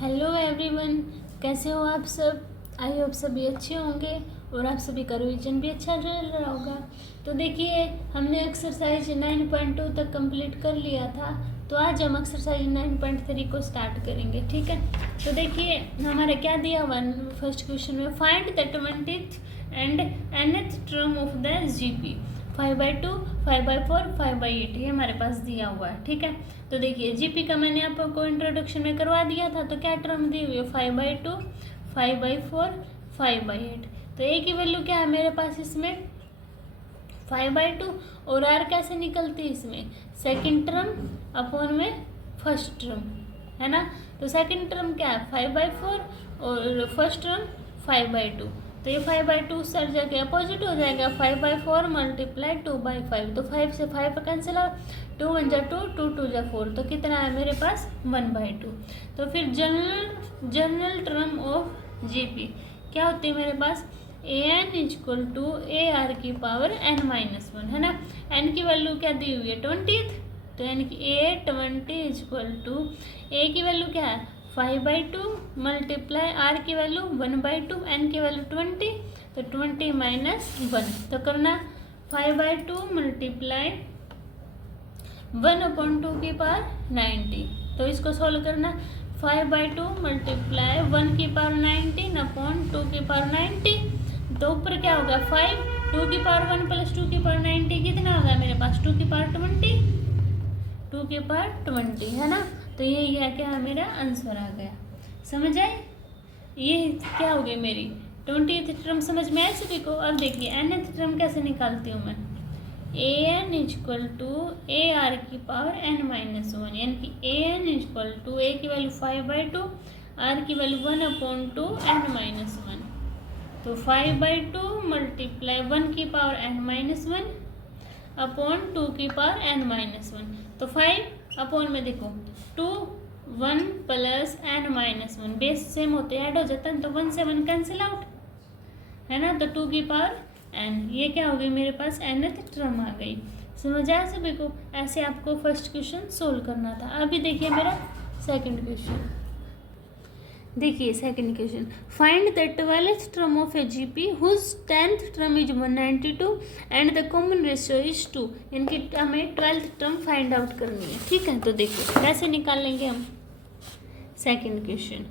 Hello everyone, कैसे हो आप सब। आई होप सभी अच्छे होंगे और आप सभी का रिवीजन भी अच्छा चल रहा होगा। तो देखिए, हमने एक्सरसाइज 9.2 तक कंप्लीट कर लिया था। तो आज हम एक्सरसाइज 9.3 को स्टार्ट करेंगे, ठीक है। तो देखिए हमारा क्या दिया हुआ फर्स्ट क्वेश्चन में, find the 20th and nth term of the GP. 5/2, 5/4, 5/8 ये हमारे पास दिया हुआ है, ठीक है। तो देखिए जीपी का मैंने आपको इंट्रोडक्शन में करवा दिया था। तो क्या टर्म दी हुई है, 5/2, 5/4, 5/8। तो ए की वैल्यू क्या है मेरे पास इसमें 5/2, और आर कैसे निकलती है इसमें, सेकंड टर्म अपॉन में फर्स्ट टर्म, है ना। तो सेकंड टर्म क्या है 5/4 और फर्स्ट टर्म 5/2। तो ये 5/2 सर जाके अपोजिट हो जाएगा, 5/4 मल्टीप्लाई 2/5। तो 5 से 5 कैंसिल आउट, 2 1 जा 2, 2 2 जा 4। तो कितना है मेरे पास 1/2। तो फिर जनरल टर्म ऑफ जीपी क्या होती है मेरे पास, an equal to a r की पावर n-1, है ना। n की वैल्यू क्या दी हुई है 20th। तो यानी कि A20 इक्वल टू ए की वैल्यू क्या है 5/2 मल्टीप्लाई आर की वैल्यू 1/2, n की वैल्यू 20। तो 20 - 1 तो करना 5/2 मल्टीप्लाई 1/2 की पावर 90। तो इसको सोल्व करना 5/2 मल्टीप्लाई 1 की पावर 19/2 की पावर 90। तो ऊपर क्या होगा 5, 2 की पावर 1 प्लस 2 की पावर 90 कितना होगा मेरे पास 2 की पावर 20, 2 की पावर 20, है ना। तो ये क्या है मेरा आंसर आ गया, समझ आए। ये क्या हो गई मेरी 20th टर्म, समझ में आए सभी को। अब देखिए nth टर्म कैसे निकालती हूँ मैं, an equal to a r की पावर n-1, यानी कि an इक्वल टू ए की वैल्यू 5/2, आर की वैल्यू 1/2 n-1। तो 5/2 मल्टीप्लाई 1 की पावर n-1 अपॉन 2 की पावर n-1। तो 5 अपॉन में देखो 2 1 प्लस n-1, बेस सेम होते ऐड हो जाता है। तो 1 से 1 कैंसिल आउट, है ना। तो 2 की पावर n, ये क्या हो गई मेरे पास nth टर्म आ गई। समझ आया सभी को। ऐसे आपको फर्स्ट क्वेश्चन सोल्व करना था। अभी देखिए मेरा सेकंड क्वेश्चन। देखिए second question, find the 12th term of a GP whose 10th term is 192 and the common ratio is 2। इनकी हमें 12th टर्म फाइंड आउट करनी है, ठीक है। तो देखो कैसे निकालेंगे हम। सेकंड क्वेश्चन,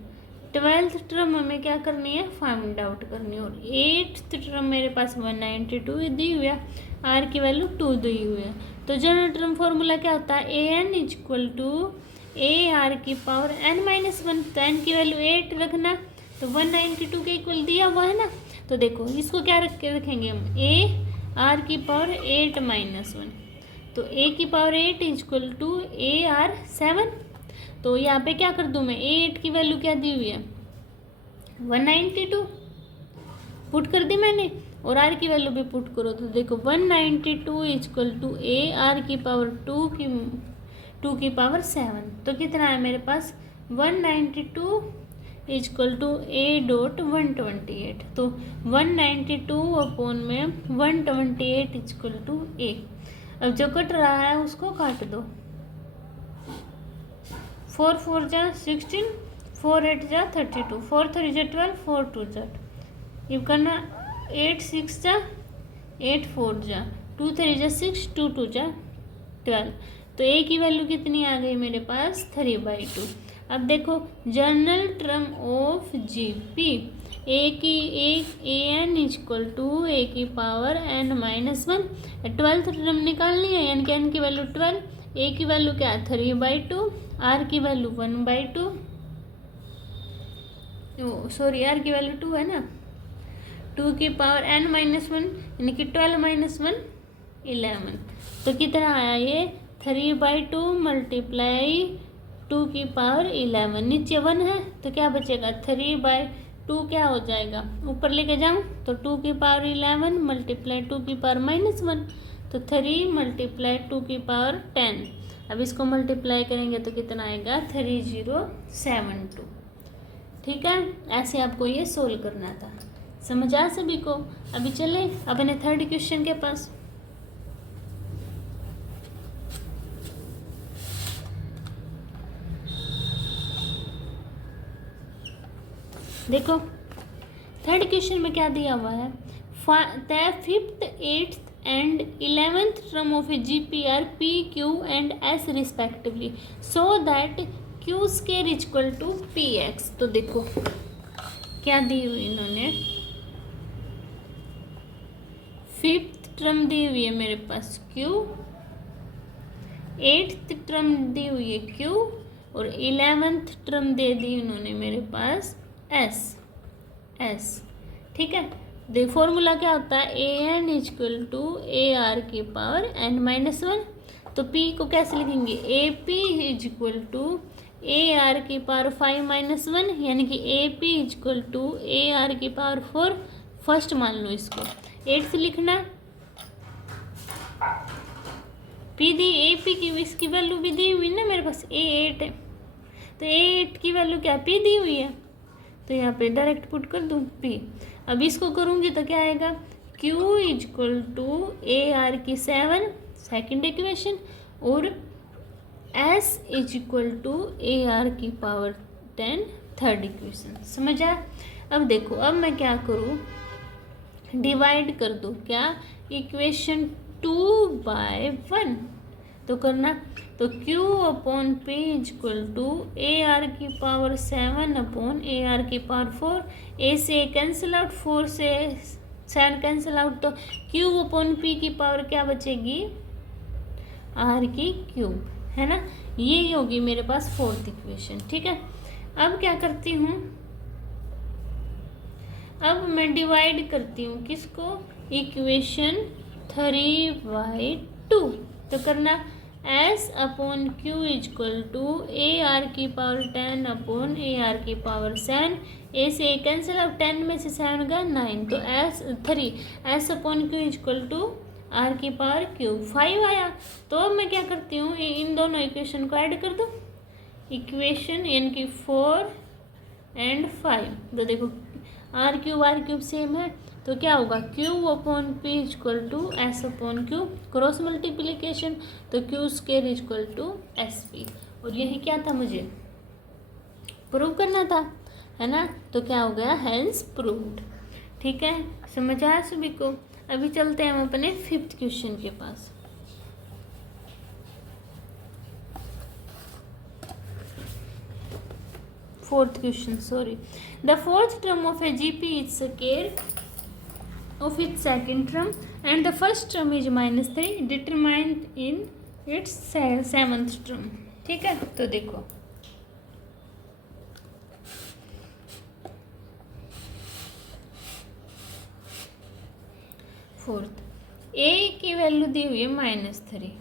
12th टर्म हमें क्या करनी है फाइंड आउट करनी है, और 8th टर्म मेरे पास 192 दी हुई है, आर की वैल्यू 2 दी हुई है। तो जनरल टर्म फॉर्मूला क्या होता है, a n equal to a r की पावर n-1। तो n की वैल्यू 8 रखना, तो 192 के इक्वल दिया हुआ है ना। तो देखो इसको क्या रख के रखेंगे हम, ए आर की पावर 8-1। तो a की power 8 equal to a r 7। तो यहाँ पे क्या कर दूँ मैं, A8 की वैल्यू क्या दी हुई है 192 पुट कर दी मैंने, और आर की वैल्यू भी पुट करो। तो देखो 192 इक्वल टू ए आर की पावर 2 की पावर 7। तो कितना है मेरे पास 192 इक्वल टू A.128। तो 192 अपॉन में 128 इक्वल टू A। अब जो कट रहा है उसको काट दो, 4 4 जा 16, 4 8 जा 32, 4 3 जा 12, 4 2 जा, ये करना 8 6 जा 8 4 जा 2 3 जा 6, 2 2 जा 12। तो ए की वैल्यू कितनी आ गई मेरे पास 3/2। अब देखो general term of GP, a n equal to a की पावर n-1। 12th टर्म निकालनी है, यानी कि n की वैल्यू 12, ए की वैल्यू क्या है 3/2, आर की वैल्यू 1/2, सॉरी आर की वैल्यू 2 है ना, 2 की पावर n-1 यानी कि 12 - 1 11। तो कितना आया ये 3/2 मल्टीप्लाई 2 की पावर 11, नीचे 1 है तो क्या बचेगा 3/2 क्या हो जाएगा, ऊपर लेके जाऊँ तो 2 की पावर 11 मल्टीप्लाई 2 की पावर -1, तो 3 मल्टीप्लाई 2 की पावर 10। अब इसको मल्टीप्लाई करेंगे तो कितना आएगा 3072, ठीक है। ऐसे आपको ये सोल्व करना था, समझ आ सभी को। अभी चले अपने थर्ड क्वेश्चन के पास। देखो थर्ड क्वेश्चन में क्या दिया हुआ है, the fifth, eighth and 11th term of a GP are p, q and s respectively, so that q square is equal to p x. तो देखो क्या दी हुई इन्होंने, फिफ्थ टर्म दी हुई है मेरे पास क्यू, एट्थ टर्म दी हुई है क्यू, और 11th टर्म दे दी उन्होंने मेरे पास एस। ठीक है, देख फॉर्मूला क्या होता है, a n is equal to a r की पावर एन माइनस वन। तो पी को कैसे लिखेंगे, a P is equal to a r की पावर 5 माइनस वन, यानी कि a P is equal to a r की पावर 4। फर्स्ट मान लो इसको 8 से लिखना, पी दी ए पी की, इसकी वैल्यू भी दी हुई ना मेरे पास, ए 8 है, तो ए 8 की वैल्यू क्या पी दी हुई है, तो यहाँ पे डायरेक्ट पुट कर दूँ पी। अब इसको करूँगी तो क्या आएगा, Q is equal to a r की 7 सेकेंड इक्वेशन, और S is equal to a r की पावर 10 थर्ड इक्वेशन। समझ आया। अब देखो, अब मैं क्या करूँ, डिवाइड कर दूँ क्या, इक्वेशन 2/1 तो करना, तो Q upon P is equal to a r की पावर 7 अपॉन ए आर की पावर 4, ए से कैंसिल आउट, 4 से 7 कैंसिल आउट, तो Q अपॉन P की पावर क्या बचेगी, R की क्यूब, है ना। ये होगी मेरे पास फोर्थ इक्वेशन। ठीक है, अब क्या करती हूँ, अब मैं डिवाइड करती हूँ किसको, इक्वेशन 3/2 तो करना, S upon q is equal to a r की पावर 10 अपॉन ए आर की पावर 7, ए से कैंसिल अब 10 में से 7 का 9, तो S upon q is equal to r की पावर क्यूब 5 आया। तो अब मैं क्या करती हूँ, इन दोनों इक्वेशन को ऐड कर दूँ, इक्वेशन यानी कि 4 एंड 5, तो देखो आर क्यूब सेम है, तो क्या होगा, Q upon P is equal to S upon Q, cross multiplication, तो Q square is equal to S P. और यही क्या था, मुझे प्रूव करना था, है ना, तो क्या हो गया, हेंस प्रूव्ड। ठीक है, समझ आया सभी को। अभी चलते हैं हम अपने फिफ्थ क्वेश्चन के पास। Fourth question, sorry, the fourth term of a GP is square of its second term and the first term is -3 determined in its seventh term। ठीक है, तो देखो फोर्थ, a की वैल्यू दी हुई है -3,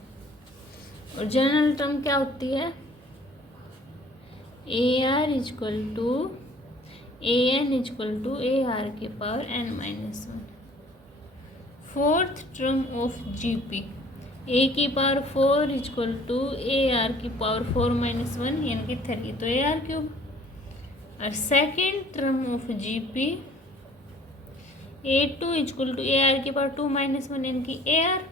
और जनरल टर्म क्या होती है, a r is equal to a n is equal to a r के power n-1। Fourth term of GP, a की power 4 is equal to a r की पावर 4-1 यानी कि 3, तो ए आर क्यूब। और second term of GP, A2 is equal to a r की power 2-1 यानी कि ए आर।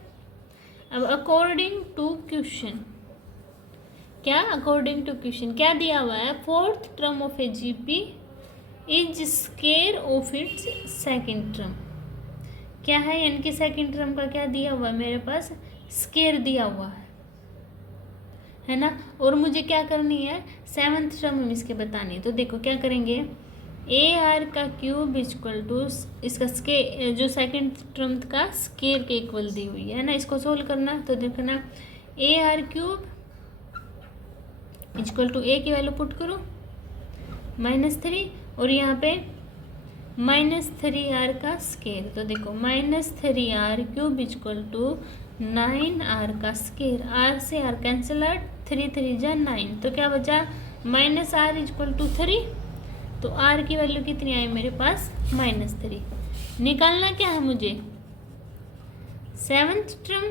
अब अकॉर्डिंग टू क्वेश्चन, क्या अकॉर्डिंग टू क्वेश्चन क्या दिया हुआ है, fourth term of a GP is square of its second term, क्या है, यानी कि सेकेंड टर्म का क्या दिया हुआ है मेरे पास, स्क्वायर दिया हुआ है ना। और मुझे क्या करनी है, सेवन्थ टर्म हम इसके बतानी, तो देखो क्या करेंगे, ए आर का क्यूब इज इक्वल टू इसका स्क्वायर, जो सेकेंड टर्म का स्क्वायर के इक्वल दी हुई है ना, इसको सोल्व करना, तो देखना a r cube is equal to a की वैल्यू पुट करो -3, और यहाँ पे -3r का स्क्वायर, तो देखो -3r cube is equal to 9r का स्क्वायर, r से r कैंसिल आउट, 3 जा 9, तो क्या बचा, -r इज इक्वल टू 3, तो r की वैल्यू कितनी आई मेरे पास, -3। निकालना क्या है मुझे, सेवन्थ टर्म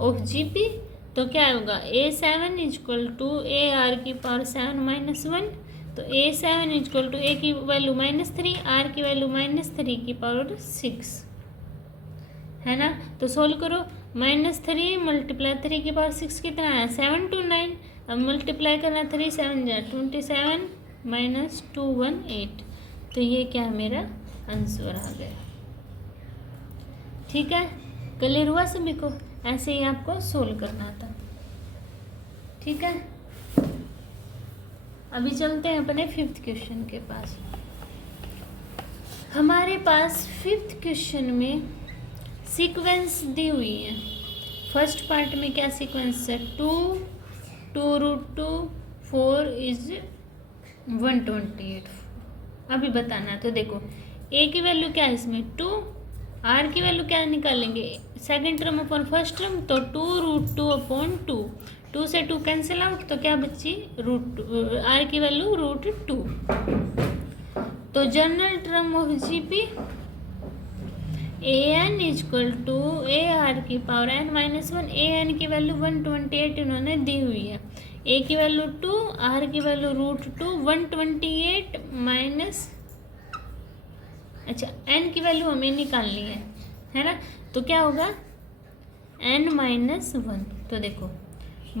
ऑफ जीपी, तो क्या होगा, A7 is equal to a r की पावर 7-1, तो A7 is equal to a की वैल्यू -3, आर की वैल्यू -3 की पावर 6, है ना। तो सोल्व करो, -3 मल्टीप्लाई 3 की पावर 6 कितना है, 7 to 9, अब मल्टीप्लाई करना 3 7 जा 27 -2 1 8, तो ये क्या है, मेरा आंसर आ गया। ठीक है, क्लियर हुआ सभी को? ऐसे ही आपको सोल्व करना था। ठीक है, अभी चलते हैं अपने 5th क्वेश्चन के पास। हमारे पास 5th क्वेश्चन में सीक्वेंस दी हुई है। फर्स्ट पार्ट में क्या सीक्वेंस है, 2√2 4 इज 128। अभी बताना है। तो देखो ए की वैल्यू क्या है इसमें 2, आर की वैल्यू क्या निकालेंगे, second term upon first term, तो 2√2 अपॉन 2, 2 से 2 कैंसिल आउट, तो क्या बची √2, आर की वैल्यू √2। तो general term of GP a n is equal to a r की पावर n-1। ए एन की वैल्यू 128 इन्होंने दी हुई है, ए की वैल्यू 2, आर की वैल्यू √2, 128 माइनस, अच्छा एन की वैल्यू हमें निकालनी है ना, तो क्या होगा n-1। तो देखो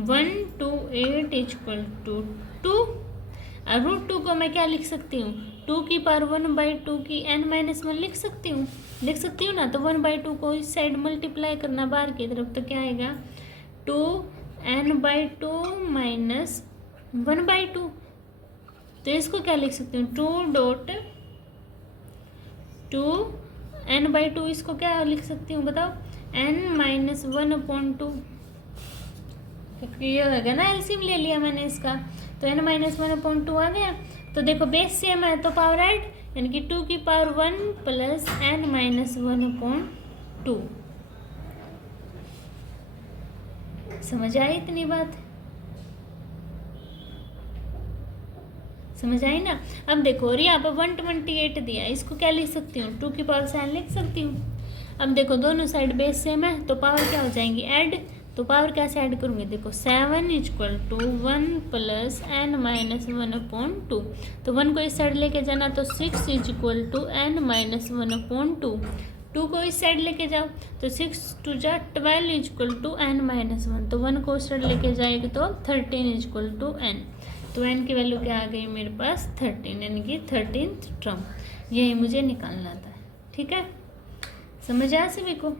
128 इजक्वल टू 2, √2 को मैं क्या लिख सकती हूँ, 2 की पावर 1/2 की n-1 लिख सकती हूँ ना। तो 1/2 को इस साइड मल्टीप्लाई करना बाहर की तरफ, तो क्या आएगा 2n/2 माइनस 1/2। तो इसको क्या लिख सकती हूँ 2n/2, इसको क्या लिख सकती हूँ बताओ, n-1/2, क्योंकि ये होगा ना, एलसीएम ले लिया मैंने इसका, तो n-1/2 आ गया। तो देखो बेस सेम है तो पावर ऐड, यानी कि 2 की पावर 1 प्लस n-1/2। समझ आई इतनी बात, समझ आई ना। अब देखो और यहाँ पे 128 दिया, इसको क्या लिख सकती हूँ 2 की पावर 7 लिख सकती हूँ। अब देखो दोनों साइड बेस सेम है तो पावर क्या हो जाएंगी ऐड, तो पावर कैसे ऐड करूँगी, देखो 7 इजक्वल टू 1 प्लस n-1/2। तो 1 को इस साइड लेके जाना तो 6 इजक्वल टू n-1/2। 2 को इस साइड लेके जाओ तो 6 2 जा 12 इजक्वल टू n-1। तो 1 को इस साइड लेके जाएगी तो 13 इजक्वल टू n। तो n की वैल्यू क्या आ गई मेरे पास 13, यानी कि 13th टर्म, यही मुझे निकालना था। ठीक है, समझ आया सभी को?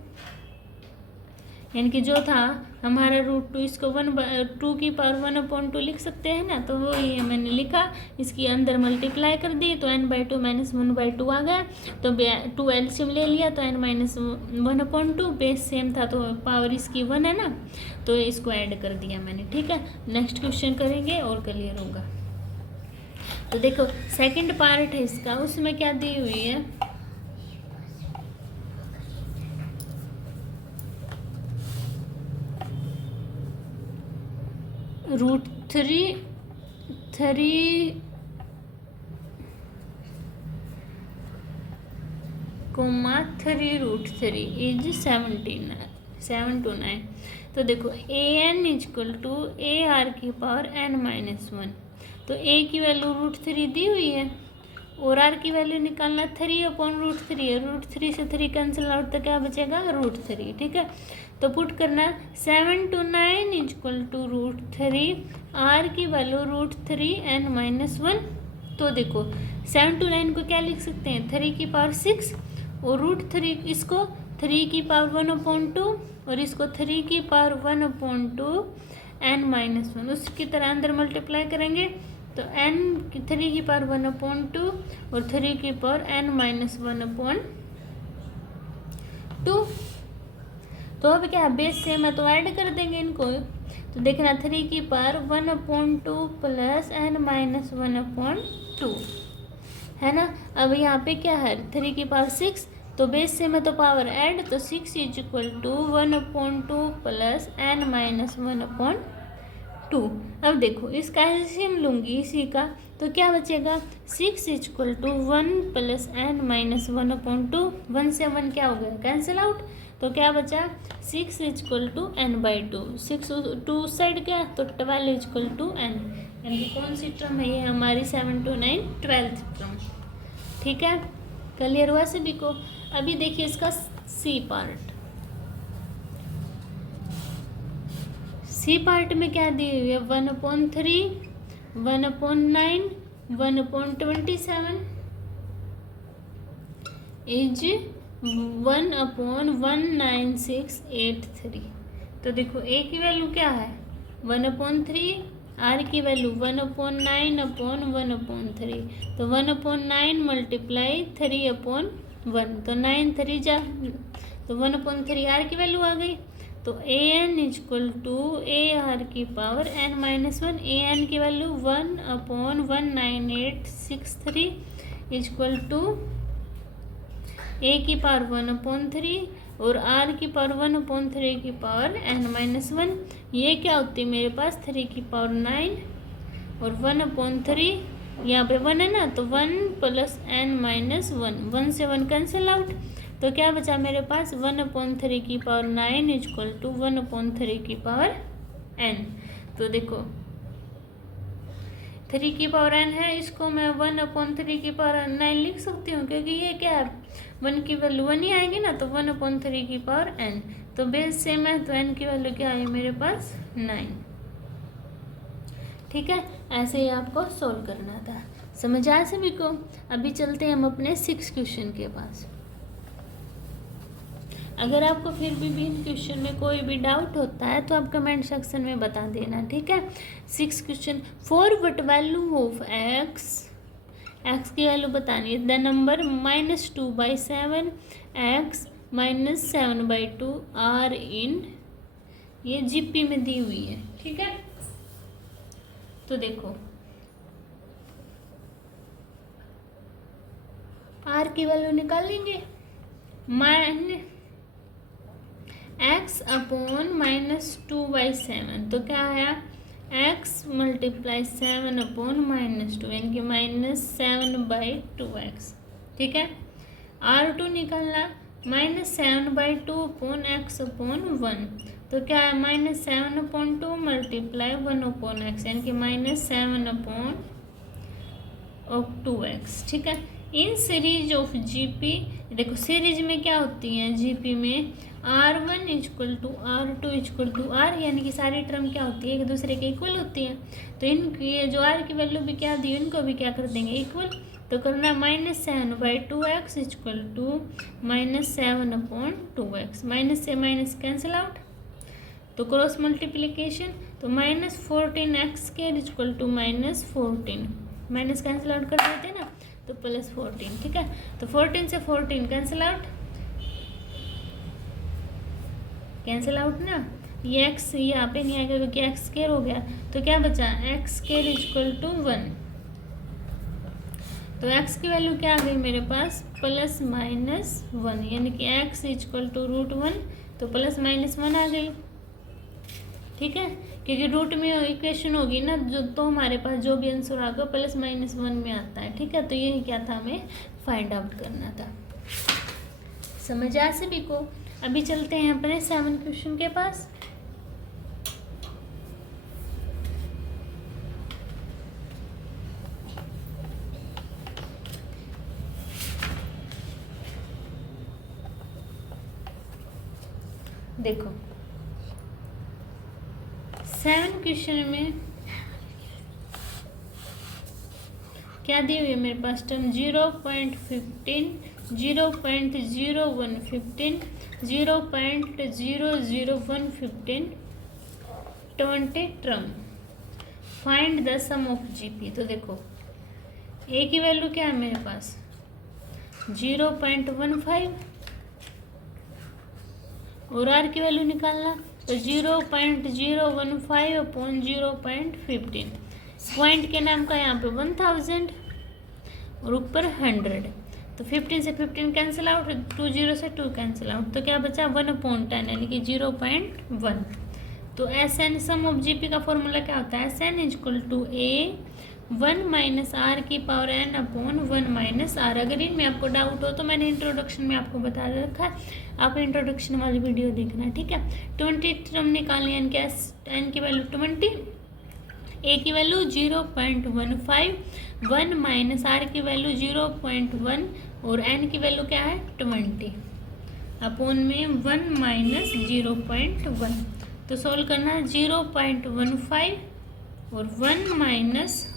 यानी कि जो था हमारा √2, इसको 2 की पावर 1/2 लिख सकते हैं ना, तो वो ये मैंने लिखा, इसकी अंदर मल्टीप्लाई कर दी तो n/2 माइनस 1/2 आ गया। तो 2 एलसीएम ले लिया तो n-1/2, बेस सेम था तो पावर इसकी 1 है ना, तो इसको ऐड कर दिया मैंने। ठीक है, नेक्स्ट क्वेश्चन करेंगे और क्लियर होगा। तो देखो सेकेंड पार्ट है इसका, उसमें क्या दी हुई है, √3 3 इज 7 to 9। तो देखो a n is equal to a r की पावर n-1। तो ए की वैल्यू √3 दी हुई है और आर की वैल्यू निकालना 3/√3 है। √3 से 3 कैंसिल आउट तो क्या बचेगा √3। ठीक है, तो पुट करना 7 to 9 इजक्वल टू √3, आर की वैल्यू √3 n-1। तो देखो 7 to 9 को क्या लिख सकते हैं 3 की पावर 6 और √3, इसको 3 की पावर 1/2 और इसको 3 की पावर 1/2 n-1, उसकी तरह अंदर मल्टीप्लाई करेंगे तो n 3 की पावर 1/2 और 3 की पावर n-1/2। तो अब क्या बेस सेम है तो ऐड कर देंगे इनको। तो देखना 3 की पावर 1/2 प्लस n-1/2 है ना। अब यहाँ पे क्या है 3 की पावर 6, तो बेस सेम है तो पावर ऐड, तो 6 इजक्वल टू 1/2 प्लस n-1/2। अब देखो इसका एलसीएम लूँगी इसी का, तो क्या बचेगा 6 इजक्वल टू 1 प्लस n-1/2। 1 से 1 क्या हो गया कैंसिल आउट, तो क्या बचा 6 इजक्वल टू n/2। 6 2 साइड क्या तो 12 इजक्वल टू n, यानी कि कौन सी टर्म है ये हमारी 7 to 9 12th टर्म। ठीक है, क्लियर हुआ सभी को? अभी देखिए इसका सी पार्ट। सी पार्ट में क्या दी हुई है 1/3, 1/9, 1/27, इज 1/19683। तो देखो ए की वैल्यू क्या है 1/3, आर की वैल्यू 1/9/1/3। तो 1/9 मल्टीप्लाई 3/1, तो 9 3 जा, तो 1/3 आर की वैल्यू आ गई। तो a n is equal to a r की पावर n-1। ए एन की वैल्यू 1/19863 इजक्वल टू ए की पावर 1/3 और आर की पावर 1/3 की पावर n-1। ये क्या होती है मेरे पास 3 की पावर 9 और 1/3, यहाँ पे 1 है ना, तो 1 + n-1, 1 से 1 कैंसिल आउट। तो क्या बचा मेरे पास 1/3 की पावर 9 इजक्वल टू 1/3 की पावर n। तो देखो 3 की पावर n है, इसको मैं 1/3 की पावर 9 लिख सकती हूँ, क्योंकि ये क्या है 1 की वैल्यू 1 ही आएगी ना, तो 1/3 की पावर n। तो बेस सेम है, तो n की वैल्यू क्या आई मेरे पास 9। ठीक है, ऐसे ही आपको सोल्व करना था। समझ आया सभी को? अभी चलते हैं हम अपने 6 क्वेश्चन के पास। अगर आपको फिर भी इन क्वेश्चन में कोई भी डाउट होता है तो आप कमेंट सेक्शन में बता देना, ठीक है। 6 question, for what value of x, x की वैल्यू बतानी है। The number -2/7 x -7/2 are in, ये जीपी में दी हुई है, ठीक है। तो देखो आर की वैल्यू निकालेंगे, x/-2/7, तो क्या आया x × 7/-2 यानी कि -7/2x, ठीक है। R2 निकालना -7/2/x/1, तो क्या है -7/2 × 1/x यानी कि -7/2x, ठीक है। इन सीरीज ऑफ जीपी, देखो सीरीज में क्या होती है जीपी में R1 = R2 = R, यानी कि सारी टर्म क्या होती है एक दूसरे के इक्वल होती है। तो इनकी जो R की वैल्यू भी क्या दी इनको भी क्या कर देंगे इक्वल। तो करना -7/2x = -7/2x, माइनस से माइनस कैंसिल आउट, तो क्रॉस मल्टीप्लिकेशन, तो -14x² = -14, माइनस कैंसिल आउट कर देते हैं ना, तो +14, ठीक है। तो 14 से 14 कैंसिल आउट, कैंसिल आउट ना, ये x यहाँ पे नहीं आएगा क्योंकि x² हो गया। तो क्या बचा x² = 1, तो x की वैल्यू क्या आ गई मेरे पास +-1, यानी कि x = √1, तो +-1 आ गई, ठीक है। क्योंकि रूट में इक्वेशन होगी ना जो, तो हमारे पास जो भी आंसर आएगा +-1 में आता है, ठीक है। तो यही क्या था हमें फाइंड आउट करना था। समझ आ सभी को? अभी चलते हैं अपने 7 क्वेश्चन के पास। देखो 7 क्वेश्चन में क्या दी हुई है मेरे पास term 0.15, 0.0115, 0.00115, 20 term. Find the sum of GP. तो देखो ए की वैल्यू क्या है मेरे पास 0.15 और आर की वैल्यू निकालना, तो 0.015/0.15, पॉइंट के नाम का यहाँ पे 1000 और ऊपर 100, तो 15 से 15 कैंसिल आउट, 20 से 2 कैंसिल आउट, तो क्या बचा 1/10 यानी कि 0.1। तो SN सम ऑफ जीपी का फॉर्मूला क्या होता है SN = A1 - R की पावर n/1 - R। अगर इनमें आपको डाउट हो तो मैंने इंट्रोडक्शन में आपको बता रखा है, आप इंट्रोडक्शन वाली वीडियो देखना, ठीक है। 20 टर्म निकालनी है, n की वैल्यू 20, ए की वैल्यू 0.15, 1 - R की वैल्यू 0.1 और n की वैल्यू क्या है 20 अपॉन में 1 - 0.1। तो सोल्व करना 0.15 और 1 -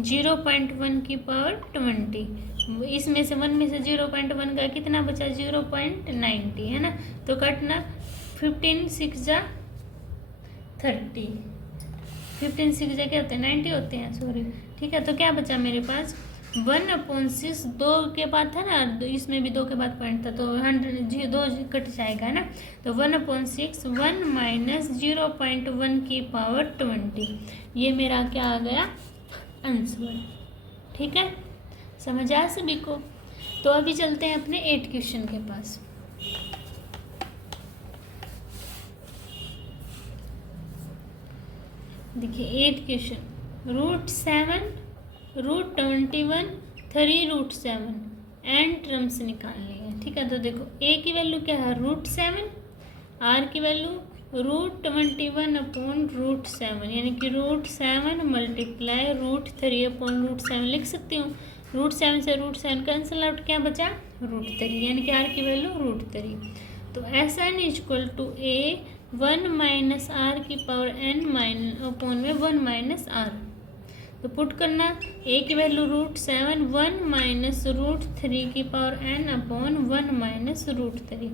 0.1 की पावर 20, इसमें से 1 में से 0.1 का कितना बचा 0.90 है ना। तो कटना 15 6 जा 30, 15 6 जा क्या होते हैं 90 होते हैं सॉरी। ठीक है, तो क्या बचा मेरे पास 1/6, 2 के बाद था ना, इसमें भी 2 के बाद पॉइंट था तो 100 2 कट जाएगा है ना। तो 1/6 1 माइनस 0.1 की पावर 20, ये मेरा क्या आ गया आंसर। ठीक है, समझ आया सभी को। तो अभी चलते हैं अपने 8 क्वेश्चन के पास। देखिए 8 क्वेश्चन, √7 √21 3√7 एंड टर्म्स निकालनी है। ठीक है, तो देखो ए की वैल्यू क्या है √7, आर की वैल्यू √21/√7 यानी कि √7 मल्टीप्लाई √3/√7 लिख सकती हूँ। √7 से √7 कैंसिल आउट, क्या बचा √3 यानी कि आर की वैल्यू √3। तो SN equal to A 1 minus r की पावर n अपॉन में 1 माइनस आर। तो पुट करना a की वैल्यू √7 1 माइनस √3 की पावर n अपॉन 1 माइनस √3।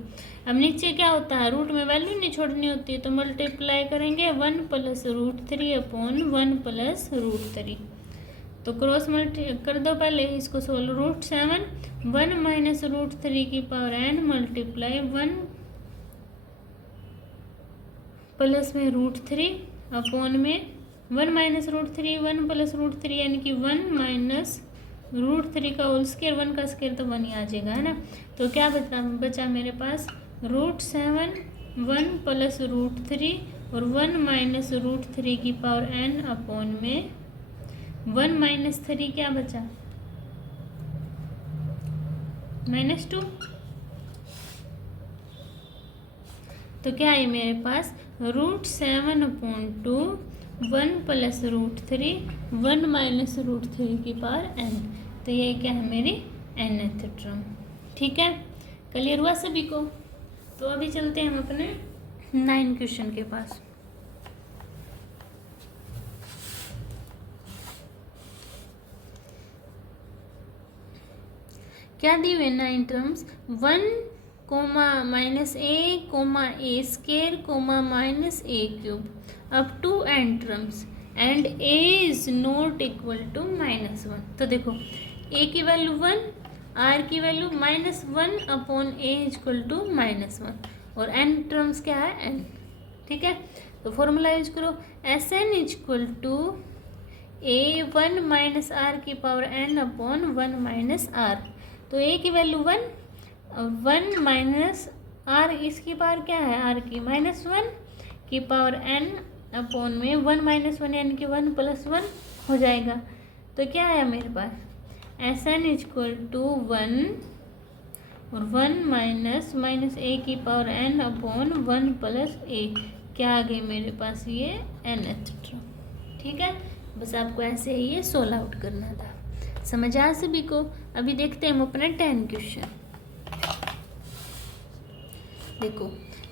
अब नीचे क्या होता है रूट में वैल्यू नहीं छोड़नी होती है तो मल्टीप्लाई करेंगे 1 प्लस √3 अपॉन 1 प्लस √3। तो क्रॉस मल्टी कर दो पहले इसको सोल्व। √7 1 माइनस √3 की पावर n मल्टीप्लाई 1 प्लस में √3 अपॉन में 1 माइनस √3 1 प्लस √3 यानी कि 1 माइनस √3 का होल स्क्वायर, 1 का स्क्वायर तो 1 ही आ जाएगा है ना। तो क्या बचा मेरे पास √7 1 प्लस √3 और 1 माइनस √3 की पावर n अपॉन में 1 माइनस 3 क्या बचा -2। तो क्या है मेरे पास √7/2 1 प्लस √3 1 माइनस √3 की पावर n। तो ये क्या है मेरी nth टर्म। ठीक है, क्लियर हुआ सभी को। तो अभी चलते हैं हम अपने 9 क्वेश्चन के पास। क्या दी हुए 9 terms 1 -a, a² minus a³ up to n terms and a is not equal to -1। तो देखो a की वैल्यू 1, r की value -1 upon a equal to -1 और n टर्म्स क्या है n। ठीक है, तो फॉर्मूला यूज करो SN equal to a 1 minus r की power n upon 1 minus r। तो a की वैल्यू 1 और 1 माइनस r इसकी पावर क्या है r की -1 की पावर n अपॉन में 1 माइनस 1 यानी कि 1 प्लस 1 हो जाएगा। तो क्या है मेरे पास SN इक्वल टू 1 और 1 माइनस a की power n upon 1 plus a। क्या आ गई मेरे पास ये nth टर्म। ठीक है, बस आपको ऐसे ही ये सोल्व आउट करना था। समझ आया सभी को। अभी देखते हैं हम अपना 10 क्वेश्चन। देखो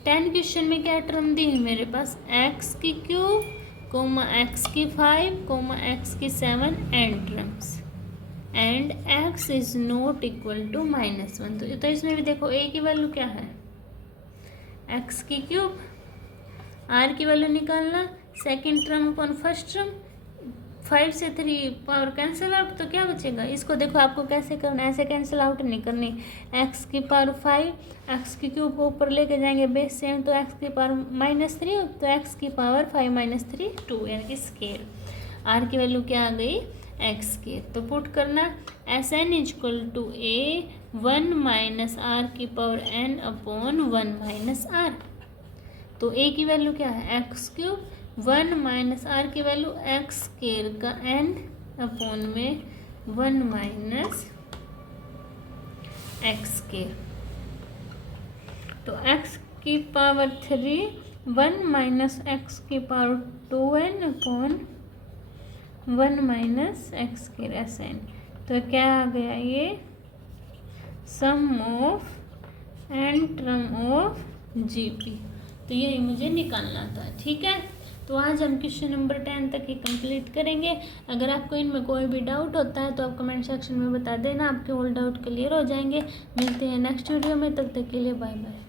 10 क्वेश्चन में क्या टर्म दी है मेरे पास x³ x5 x7 and terms and x is not equal to -1। तो इसमें भी देखो a की वैल्यू क्या है x³ r की वैल्यू निकालना second term upon first term 5 से 3 पावर कैंसिल आउट। तो क्या बचेगा इसको देखो आपको कैसे करना है, ऐसे कैंसिल आउट नहीं करनी। x की पावर 5 x³ को ऊपर लेके जाएंगे बेस सेम तो x की पावर -3 तो x की पावर 5 - 3 2 यानी कि स्केयर। r की वैल्यू क्या आ गई x²। तो पुट करना SN equal to a 1 minus r की power n upon 1 minus r। तो a की वैल्यू क्या है x³ 1 माइनस r की वैल्यू x² का n अपॉन में 1 माइनस x²। तो x की पावर 3 1 माइनस x की power 2n upon 1 minus x² SN। तो क्या आ गया ये sum of n term of GP। तो यही मुझे निकालना था। ठीक है, तो आज हम क्वेश्चन नंबर 10 तक ही कंप्लीट करेंगे। अगर आपको इनमें कोई भी डाउट होता है तो आप कमेंट सेक्शन में बता देना, आपके ऑल डाउट क्लियर हो जाएंगे। मिलते हैं नेक्स्ट वीडियो में, तब तक के लिए बाय बाय।